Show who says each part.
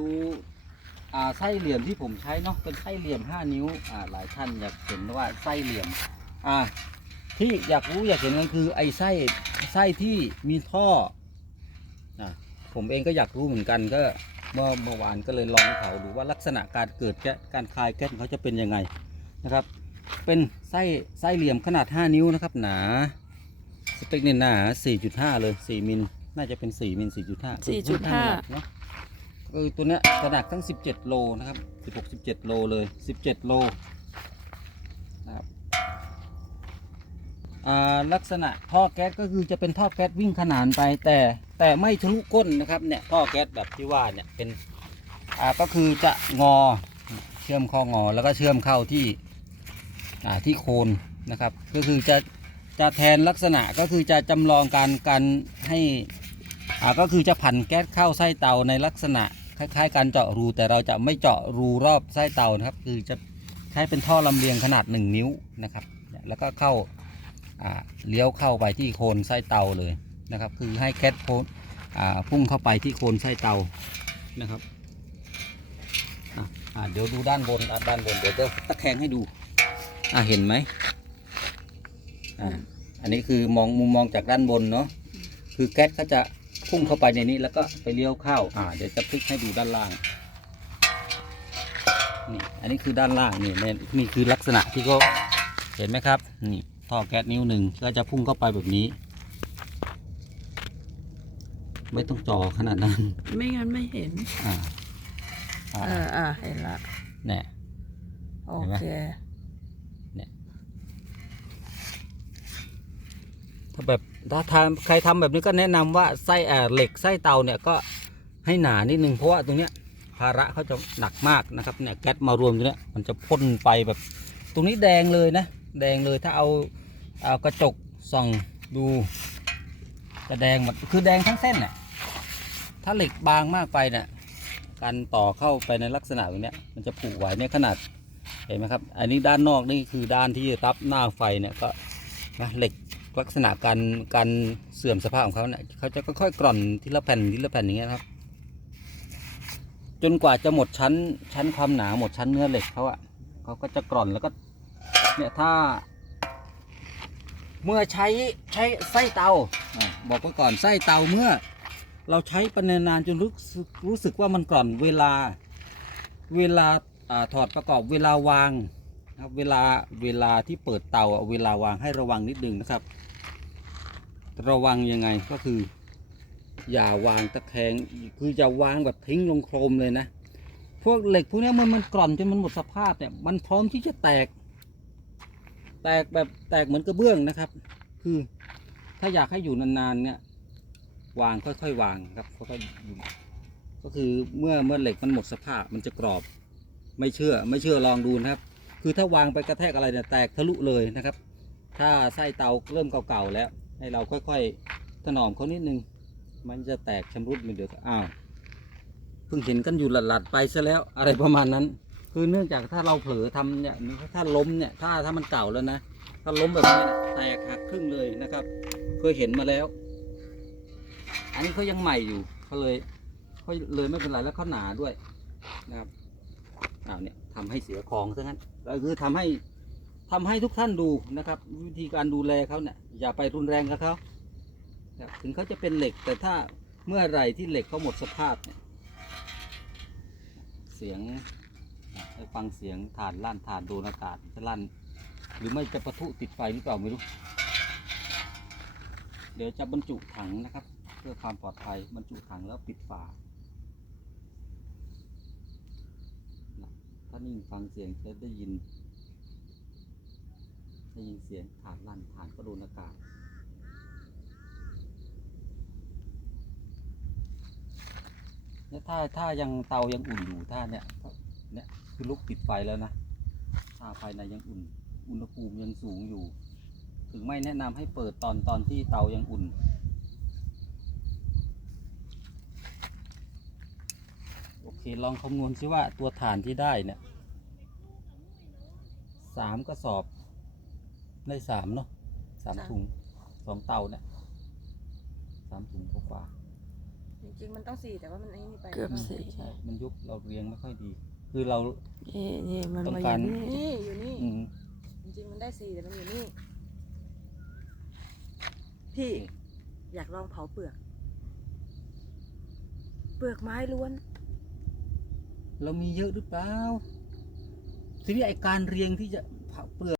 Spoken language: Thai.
Speaker 1: ดูอ่าไส้เหลี่ยมที่ผมใช้เนาะเป็นไส้เหลี่ยม 5 นิ้วอ่าหลายท่านอยากเห็นว่าไส้เหลี่ยมอ่าที่อยากรู้อยากเห็นกันคือไอ้ไส้ไส้ที่มีท่ออ่าผมเองก็อยากรู้เหมือนกันก็เมื่อเมื่อวานก็เลยลองเขาดูว่าลักษณะการเกิดแก๊สการคลายแก๊สเขาจะเป็นยังไงนะครับ เป็นไส้ไส้เหลี่ยมขนาด 5 นิ้วนะครับหนาสเปคเนี่ยหนา4.5 เลย 4มิลน่าจะเป็น 4มิล4.5
Speaker 2: 4.5
Speaker 1: เนาะ เออตัวเนี้ยกระดักทั้ง 17 โลนะครับ 16 17 โลเลย 17 โลนะครับอ่าลักษณะท่อแก๊สก็คือจะเป็นท่อแก๊สวิ่งขนานไปแต่แต่ไม่ทะลุก้นนะครับเนี่ยท่อแก๊สแบบที่ว่าเนี่ยเป็นอ่าก็คือจะงอเชื่อมข้องอแล้วก็เชื่อมเข้าที่อ่าที่โคนนะครับ ก็คือจะจะแทนลักษณะก็คือจะจำลองการการให้อ่าก็คือจะผันแก๊สเข้าไส้เตาในลักษณะ คล้าย ๆ การเจาะรูแต่เราจะไม่เจาะรูรอบไส้เตานะครับ คือจะใช้เป็นท่อลำเลียงขนาด 1 นิ้วนะครับ แล้วก็เข้าเลี้ยวเข้าไปที่โคนไส้เตาเลยนะครับ คือให้แก๊สโคนพุ่งเข้าไปที่โคนไส้เตานะครับเดี๋ยวดูด้านบนด้านบนเดี๋ยวจะตะแคงให้ดูเห็นไหมอ,อันนี้คือมองมุมมองจากด้านบนเนาะคือแก๊สเขาจะ พุ่งเข้าไปในนี้แล้วก็ไปเลี้ยวเข้าอ่า เดี๋ยวจะพลิกให้ดูด้านล่างนี่อันนี้คือด้านล่างนี่นี่นี่คือลักษณะที่เขาเห็นไหมครับนี่ท่อแก๊สนิ้วหนึ่งก็จะพุ่งเข้าไปแบบนี้ ไม่ต้องจ่อขนาดนั้น
Speaker 2: ไม่งั้นไม่เห็น
Speaker 1: อ่า อ่า
Speaker 2: เอออ่าเห็นละ
Speaker 1: เนี่ย
Speaker 2: โอ
Speaker 1: เห็นไหม
Speaker 2: เค
Speaker 1: ถ้า แบบถ้าทำใครทำแบบนี้ก็แนะนำว่าไส้เหล็กไส้เตาเนี่ยก็ให้หนานิดนึงเพราะว่าตรงเนี้ยภาระเขาจะหนักมากนะครับเนี่ยแก๊สมารวมตรงเนี้ยมันจะพ่นไปแบบ ตรงนี้แดงเลยนะ แดงเลยถ้าเอาเอากระจกส่องดูจะแดงหมดคือแดงทั้งเส้นน่ะถ้าเหล็กบางมากไปเนี่ยการต่อเข้าไปในลักษณะแบบเนี้ยมันจะผุไหวในขนาดเห็นไหมครับ อันนี้ด้านนอกนี่คือด้านที่รับหน้าไฟเนี่ยก็นะเหล็ก ลักษณะการการเสื่อมสภาพของเขาเนี่ยเขาจะค่อยๆกร่อนทีละแผ่นทีละแผ่นอย่างเงี้ยครับ จนกว่าจะหมดชั้นชั้นความหนาหมดชั้นเนื้อเหล็กเขาอะเขาก็จะกร่อนแล้วก็เนี่ยถ้า เมื่อใช้ใช้ไส้เตาอบอกไว้ก่อนไส้เตาเมื่อ เราใช้ปนานๆจนรู้สึกรู้สึกว่ามันกร่อนเวลาเวลาอาถอดประกอบเวลาวาง นะครับเวลาเวลาที่เปิดเตาอะเวลาวางให้ระวังนิดนึงนะครับ ระวังยังไงก็คือ อย่าวางตะแคงคืออย่าวางแบบทิ้งลงโครมเลยนะ พวกเหล็กพวกนี้มันมันกร่อนจนมันหมดสภาพเนี่ยมันพร้อมที่จะแตก แตกแบบแตกเหมือนกระเบื้องนะครับ คือถ้าอยากให้อยู่นานๆเนี่ยวางค่อยๆวางครับค่อยๆก็คือเมื่อเมื่อเหล็กมันหมดสภาพมันจะกรอบ ไม่เชื่อไม่เชื่อลองดูนะครับ คือถ้าวางไปกระแทกอะไรเนี่ยแตกทะลุเลยนะครับ ถ้าไส้เตาเริ่มเก่าๆแล้ว ให้เราค่อยๆถนอมเขานิดนึง มันจะแตกชำรุดมันเดี๋ยวก็อ้าวเพิ่งเห็นกันอยู่หลัดๆไปซะแล้วอะไรประมาณนั้น คือเนื่องจากถ้าเราเผลอทำเนี่ยถ้าล้มเนี่ยถ้าถ้ามันเก่าแล้วนะถ้าล้มแบบนี้แตกหักครึ่งเลยนะครับเคยเห็นมาแล้ว อันนี้เขายังใหม่อยู่เขาเลยเขาเลยไม่เป็นไรแล้วเขาหนาด้วยนะครับอ้าวเนี่ยทำให้เสียของซะงั้น ก็คือทำให้ทำให้ทุกท่านดูนะครับ วิธีการดูแลเขาเนี่ยอย่าไปรุนแรงกับเขาถึงเขาจะเป็นเหล็กแต่ถ้าเมื่อไหรที่เหล็กเขาหมดสภาพเนี่ยเสียงให้ฟังเสียงถ่านลั่นถ่านโดนอากาศจะลั่น หรือไม่จะประทุติดไฟหรือเปล่าไม่รู้ เดี๋ยวจะบรรจุถังนะครับ เพื่อความปลอดภัยบรรจุถังแล้วปิดฝานะ ถ้านิ่งฟังเสียงจะได้ยิน ได้ยินเสียงถานลั่นถานก็โดนอากาศเนี่ยถ้าถ้ายังเตายังอุ่นอยู่ถ้าเนี่ยเนี่ยคือลุกติดไฟแล้วนะถ้าภายในยังอุ่น อุณหภูมิยังสูงอยู่ ถึงไม่แนะนำให้เปิดตอนตอนที่เตายังอุ่น โอเคลองคำนวณซิว่าตัวฐานที่ได้เนี่ยสามกระสอบได้สามเนาะสาม
Speaker 2: สาม
Speaker 1: ถุงสองเตาเนี่ยสามถุงกว่าๆ
Speaker 2: นี่
Speaker 3: ริงๆมันต้องสี่แต่ว่ามันไอ้นี่ไป
Speaker 2: เกือบ
Speaker 3: มัน
Speaker 2: สี่
Speaker 1: ใช่มันยุบเราเรียงไม่ค่อยดี คือเรา
Speaker 2: นี่นี่มัน
Speaker 1: ต้อง
Speaker 2: มาอ
Speaker 1: การ
Speaker 2: ยู่นี่
Speaker 3: นี่อยู่นี่
Speaker 1: อืม
Speaker 3: จริงๆมันได้สี่แต่มันอยู่นี่พี่อยากลองเผาเปลือก เปลือกไม้ล้วน
Speaker 1: เรามีเยอะหรือเปล่าทีนี้ไอการเรียงที่จะเผาเปลือก